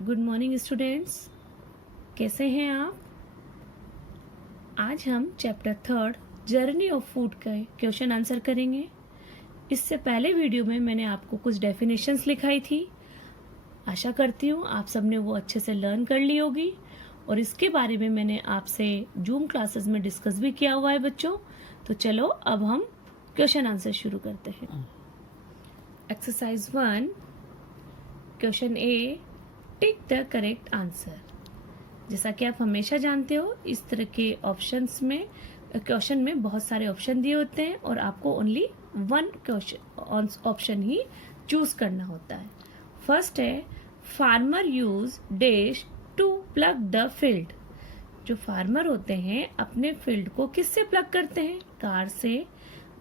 Good morning students, कैसे हैं आप। आज हम चैप्टर 3 जर्नी ऑफ फूड का क्वेश्चन आंसर करेंगे। इससे पहले वीडियो में मैंने आपको कुछ डेफिनेशंस लिखाई थी। आशा करती हूँ आप सबने वो अच्छे से लर्न कर ली होगी और इसके बारे में मैंने आपसे जूम क्लासेस में डिस्कस भी किया हुआ है बच्चों। तो चलो अब हम क्वेश्चन आंसर शुरू करते हैं। Exercise 1, question A, tick the correct answer. जैसा कि आप हमेशा जानते हो, इस तरह के क्वेश्चन में बहुत सारे ऑप्शन दिए होते हैं और आपको ओनली वन ऑप्शन ही चूज करना होता है। फर्स्ट है, farmer use dash to plug the field. जो फार्मर होते हैं अपने फील्ड को किससे प्लग करते हैं? कार से,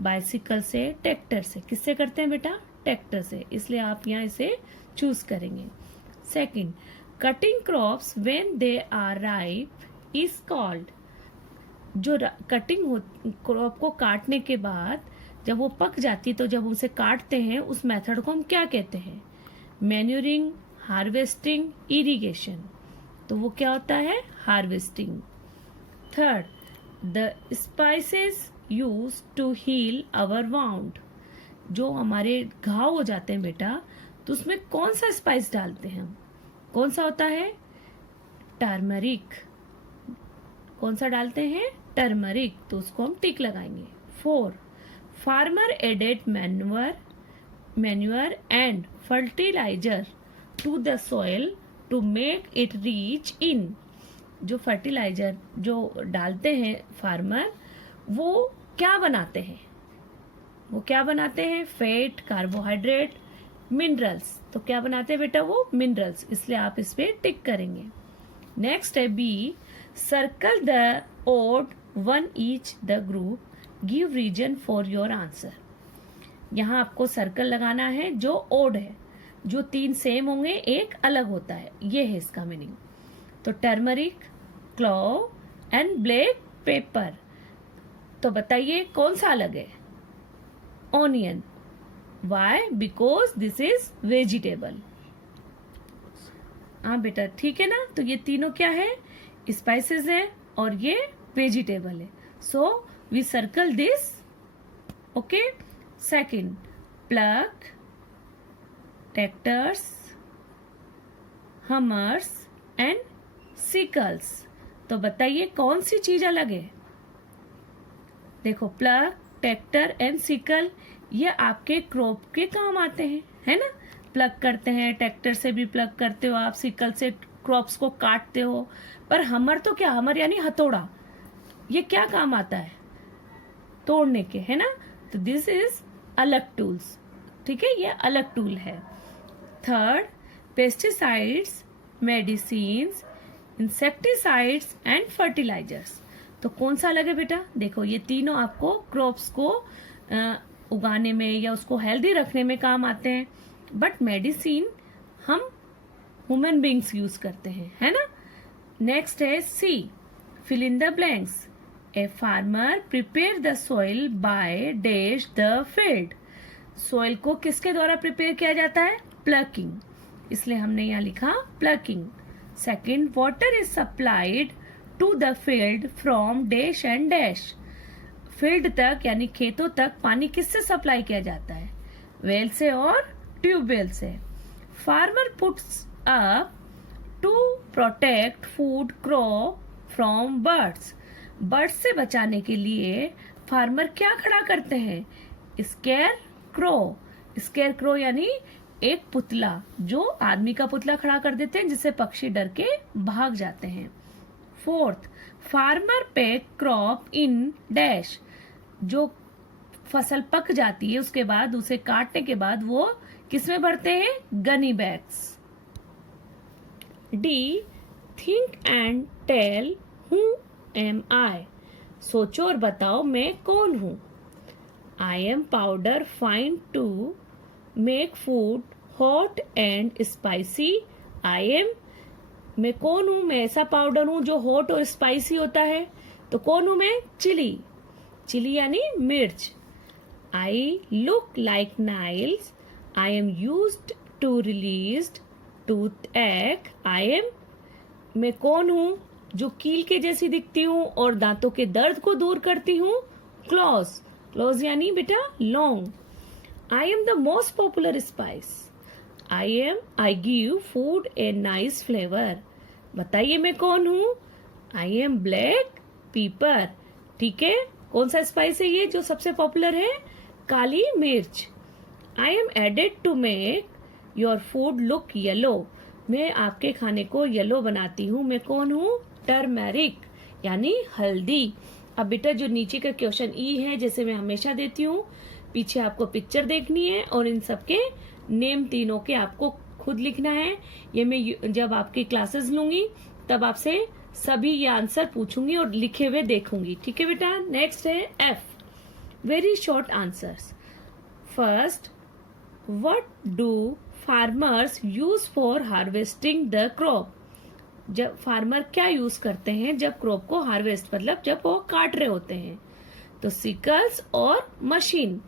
बाइसिकल से, ट्रैक्टर से। किससे करते हैं बेटा? ट्रैक्टर से, इसलिए आप यहाँ इसे चूज करेंगे। Second, cutting crops when they are ripe is called. जो कटिंग क्रॉप को काटने के बाद जब वो पक जाती है तो जब उसे काटते हैं उस मेथड को हम क्या कहते हैं? Manuring, harvesting, irrigation. तो वो क्या होता है? Harvesting. Third, the spices use to heal our wound. जो हमारे घाव हो जाते हैं बेटा, तो उसमें कौन सा स्पाइस डालते हैं हम? कौन सा होता है? टर्मरिक। कौन सा डालते हैं? टर्मरिक। तो उसको हम टिक लगाएंगे। 4, farmer added manure and fertiliser to the soil to make it rich in. जो फर्टिलाइजर जो डालते हैं फार्मर, वो क्या बनाते हैं? वो क्या बनाते हैं? Fat, carbohydrate, minerals. तो क्या बनाते हैं बेटा? वो मिनरल्स, इसलिए आप इस पे टिक करेंगे। नेक्स्ट है B, circle the odd one each the group, give reason for your answer. यहाँ आपको सर्कल लगाना है जो ओड है। जो 3 सेम होंगे, एक अलग होता है, ये है इसका मीनिंग। तो turmeric, clove and black pepper. तो बताइए कौन सा अलग है? Onion. Why? Because this is vegetable. हाँ बेटा, ठीक है ना। तो ये तीनों क्या है? स्पाइसेस है और ये वेजिटेबल है। So we circle this. Okay. Second, plough, tractors, hammers and sickles. तो बताइए कौन सी चीज अलग है? देखो, प्लग, ट्रैक्टर एंड सिकल, ये आपके क्रॉप के काम आते हैं, है ना। प्लग करते हैं, ट्रैक्टर से भी प्लग करते हो आप, सिकल से क्रॉप्स को काटते हो। पर हमर तो क्या? हमर यानी हथौड़ा, ये क्या काम आता है? तोड़ने के, है ना। तो दिस इज अलग टूल्स, ठीक है, ये अलग टूल है। Third, pesticides, medicines, insecticides and fertilisers. तो कौन सा अलग है बेटा? देखो, ये तीनों आपको क्रॉप्स को उगाने में या उसको हेल्दी रखने में काम आते हैं। बट मेडिसिन हम ह्यूमन बींग्स यूज करते हैं, है ना। नेक्स्ट है C, fill in the blanks. A farmer prepare the soil by dash the field. Soil को किसके द्वारा प्रिपेयर किया जाता है? प्लकिंग, इसलिए हमने यहाँ लिखा plucking. Second, water is supplied to the field from dash and dash. Field तक यानी खेतों तक पानी किससे सप्लाई किया जाता है? वेल से और ट्यूबवेल से। Farmer puts up to protect food crop from birds. Birds से बचाने के लिए फार्मर क्या खड़ा करते हैं? Square crow. स्केयर क्रो यानी एक पुतला, जो आदमी का पुतला खड़ा कर देते हैं जिससे पक्षी डर के भाग जाते हैं। Fourth, farmer pack crop in dash. जो फसल पक जाती है उसके बाद, उसे काटने के बाद वो किसमें भरते हैं? Gunny bags. D, think and tell who am I. सोचो और बताओ मैं कौन हूं? I am powder fine to make food hot and spicy. I am, मैं कौन हूं? मैं ऐसा पाउडर हूं जो हॉट और स्पाइसी होता है। तो कौन हूं मैं? चिली। चिली यानी मिर्च। I look like nails. I am used to release toothache, I am, मैं कौन हूं जो कील के जैसी दिखती हूँ और दांतों के दर्द को दूर करती हूँ? क्लॉज, क्लॉज यानी बेटा long. I am the most popular spice, I give food a nice flavour, बताइए मैं कौन हूँ? आई एम ब्लैक पेपर, ठीक है, कौन सा स्पाइस है ये जो सबसे पॉपुलर है? काली मिर्च। I am added to make your food look yellow, मैं आपके खाने को येलो बनाती हूँ, मैं कौन हूँ? टर्मेरिक यानी हल्दी। अब बेटा जो नीचे का क्वेश्चन ई है, जैसे मैं हमेशा देती हूँ, पीछे आपको पिक्चर देखनी है और इन सबके नेम तीनों के आपको खुद लिखना है। ये मैं जब आपकी क्लासेस लूंगी तब आपसे सभी ये आंसर पूछूंगी और लिखे हुए देखूंगी, ठीक है बेटा। नेक्स्ट है F, very short answers. First, what do farmers use for harvesting the crop, जब फार्मर क्या यूज करते हैं जब क्रॉप को हार्वेस्ट मतलब जब वो काट रहे होते हैं? तो सिकल्स और machine.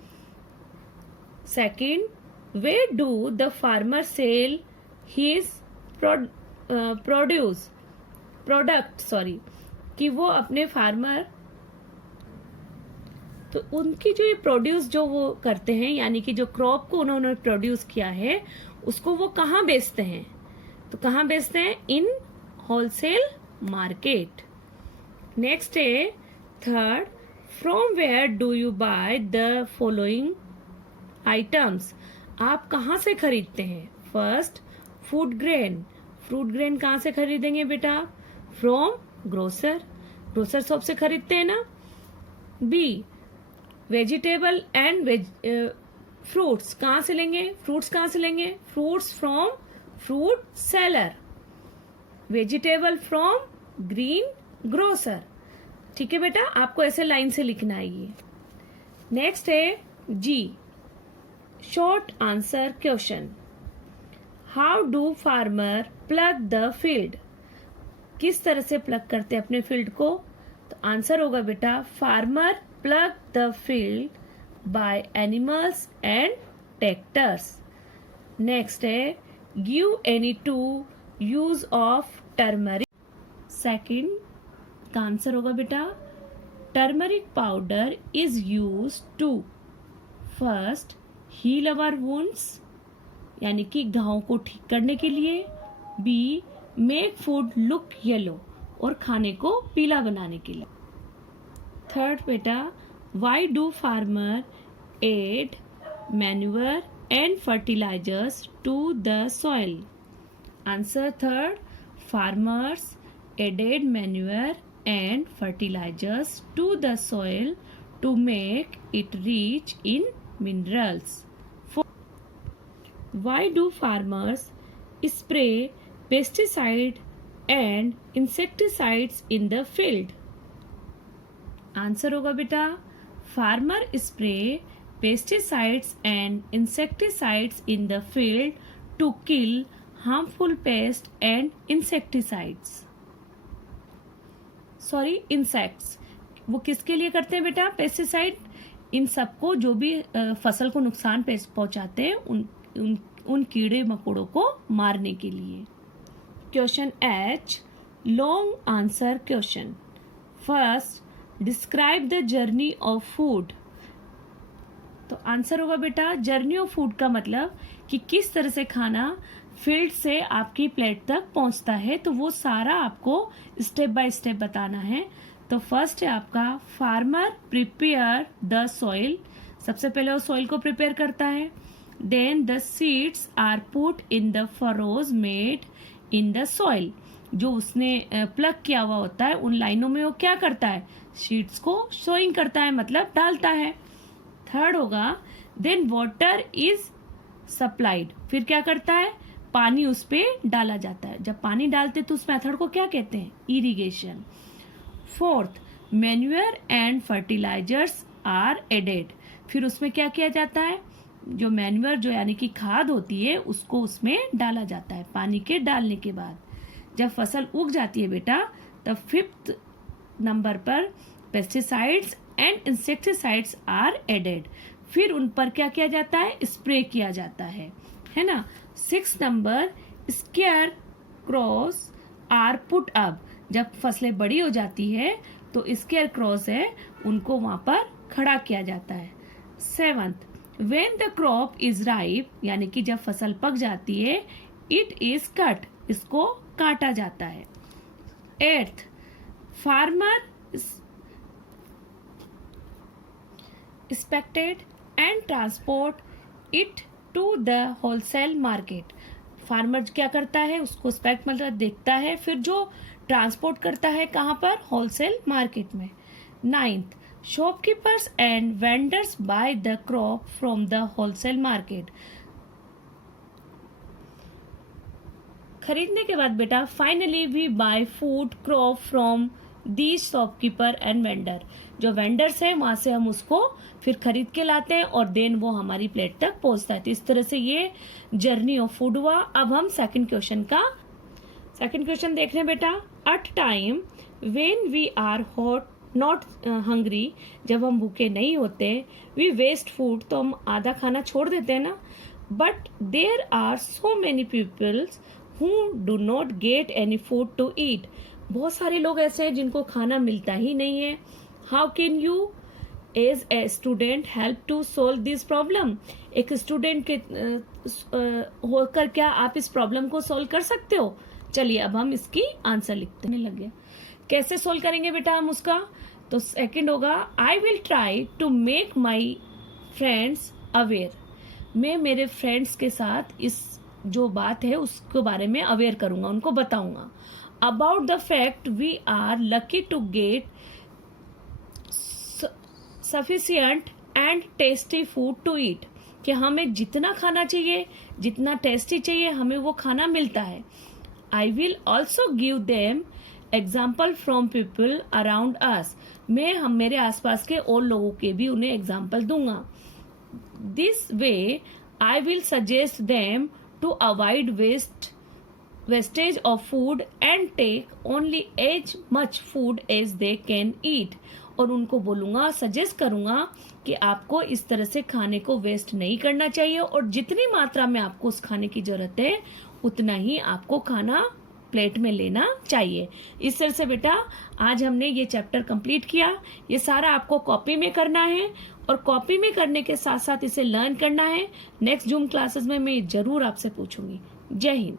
Second, where do the farmer sell his product कि वो अपने फार्मर, तो उनकी जो ये प्रोड्यूस जो वो करते हैं यानी कि जो क्रॉप को उन्होंने प्रोड्यूस किया है उसको वो कहाँ बेचते हैं? तो कहाँ बेचते हैं? In wholesale market. नेक्स्ट है third, from where do you buy the following items, आप कहाँ से खरीदते हैं? First, food grain, fruit grain कहाँ से खरीदेंगे बेटा? फ्रॉम ग्रोसर, ग्रोसर शॉप से खरीदते हैं ना। बी, वेजिटेबल एंड फ्रूट्स कहाँ से लेंगे? फ्रूट्स कहाँ से लेंगे? Fruits from fruit seller, vegetable from green grocer, ठीक है बेटा, आपको ऐसे लाइन से लिखना है ये। नेक्स्ट है G, short answer question. How do farmer plough the field, किस तरह से प्लग करते हैं अपने फील्ड को? तो आंसर होगा बेटा, farmer plough the field by animals and tractors. Next है give any two use of turmeric. Second का आंसर होगा बेटा, turmeric powder is use to first heal our wounds यानी कि घावों को ठीक करने के लिए। B, make food look yellow और खाने को पीला बनाने के लिए। थर्ड बेटा, why do farmer add manure and fertilisers to the soil? Answer third, farmers added manure and fertilizers to the soil to make it rich in minerals. Why do farmers spray pesticide and insecticides in the field? Answer होगा बेटा, farmer spray pesticides and insecticides in the field to kill harmful pest and insects. वो किसके लिए करते हैं बेटा pesticide? इन सबको जो भी फसल को नुकसान पहुंचाते हैं उन कीड़े मकोड़ों को मारने के लिए। Question H, long answer question. First, describe the journey of food. तो आंसर होगा बेटा, जर्नी ऑफ फूड का मतलब कि किस तरह से खाना फील्ड से आपकी प्लेट तक पहुंचता है, तो वो सारा आपको स्टेप बाय स्टेप बताना है। तो फर्स्ट है आपका, फार्मर प्रिपेयर द सॉइल, सबसे पहले वो सॉइल को प्रिपेयर करता है। Then the seeds are put in the furrows made in the soil, जो उसने प्लग किया हुआ होता है उन लाइनों में वो क्या करता है? सीड्स को सोइंग करता है, मतलब डालता है। थर्ड होगा, देन वाटर इज सप्लाइड, फिर क्या करता है? पानी उस पे डाला जाता है। जब पानी डालते तो उस मेथड को क्या कहते हैं? Irrigation. Fourth, manure and fertilisers are added, फिर उसमें क्या किया जाता है? जो मैन्यूअर जो यानी कि खाद होती है उसको उसमें डाला जाता है पानी के डालने के बाद। जब फसल उग जाती है बेटा, तब फिफ्थ नंबर पर pesticides and insecticides are added, फिर उन पर क्या किया जाता है? स्प्रे किया जाता है ना। Six number, scarecrows are put up, जब फसलें बड़ी हो जाती है तो स्केयर क्रॉस है उनको वहां पर खड़ा किया जाता है। 7th, when the crop is ripe, यानी कि जब फसल पक जाती है, इट इज कट, इसको काटा जाता है। 8th, farmer inspected and transport it to the wholesale market. Farmer क्या करता है, उसको इंस्पेक्ट मतलब देखता है, फिर जो ट्रांसपोर्ट करता है कहाँ पर, होलसेल मार्केट में। 9th, shopkeepers and vendors buy the crop from the wholesale market. खरीदने के बाद बेटा finally we buy food crop from the shopkeeper and vendor, जो वेंडर्स है वहां से हम उसको फिर खरीद के लाते हैं और देन वो हमारी प्लेट तक पहुंचता है। तो इस तरह से ये जर्नी ऑफ फूड हुआ। अब हम सेकंड क्वेश्चन देख रहे हैं बेटा। At time when we are not hungry, जब हम भूखे नहीं होते, वी वेस्ट फूड, तो हम आधा खाना छोड़ देते हैं ना। But there are so many peoples who do not get any food to eat, बहुत सारे लोग ऐसे हैं जिनको खाना मिलता ही नहीं है। How can you as a student help to solve this problem, एक स्टूडेंट के होकर क्या आप इस प्रॉब्लम को सोल्व कर सकते हो? चलिए अब हम इसकी आंसर लिखते हैं। लग गया, कैसे सोल्व करेंगे बेटा हम उसका? तो सेकंड होगा, I will try to make my friends aware, मैं मेरे फ्रेंड्स के साथ इस जो बात है उसके बारे में अवेयर करूंगा, उनको बताऊंगा। About the fact we are lucky to get sufficient and tasty food to eat, कि हमें जितना खाना चाहिए, जितना टेस्टी चाहिए, हमें वो खाना मिलता है। I will also give them example from people around us, मैं हम मेरे आसपास के और लोगों के भी उन्हें एग्जाम्पल दूंगा। This way I will suggest them to avoid wastage of food and take only as much food as they can eat, और उनको बोलूंगा, सजेस्ट करूंगा कि आपको इस तरह से खाने को वेस्ट नहीं करना चाहिए और जितनी मात्रा में आपको उस खाने की जरूरत है उतना ही आपको खाना प्लेट में लेना चाहिए। इस तरह से बेटा आज हमने ये चैप्टर कंप्लीट किया। ये सारा आपको कॉपी में करना है और कॉपी में करने के साथ साथ इसे लर्न करना है। नेक्स्ट जूम क्लासेस में मैं जरूर आपसे पूछूंगी। जय हिंद।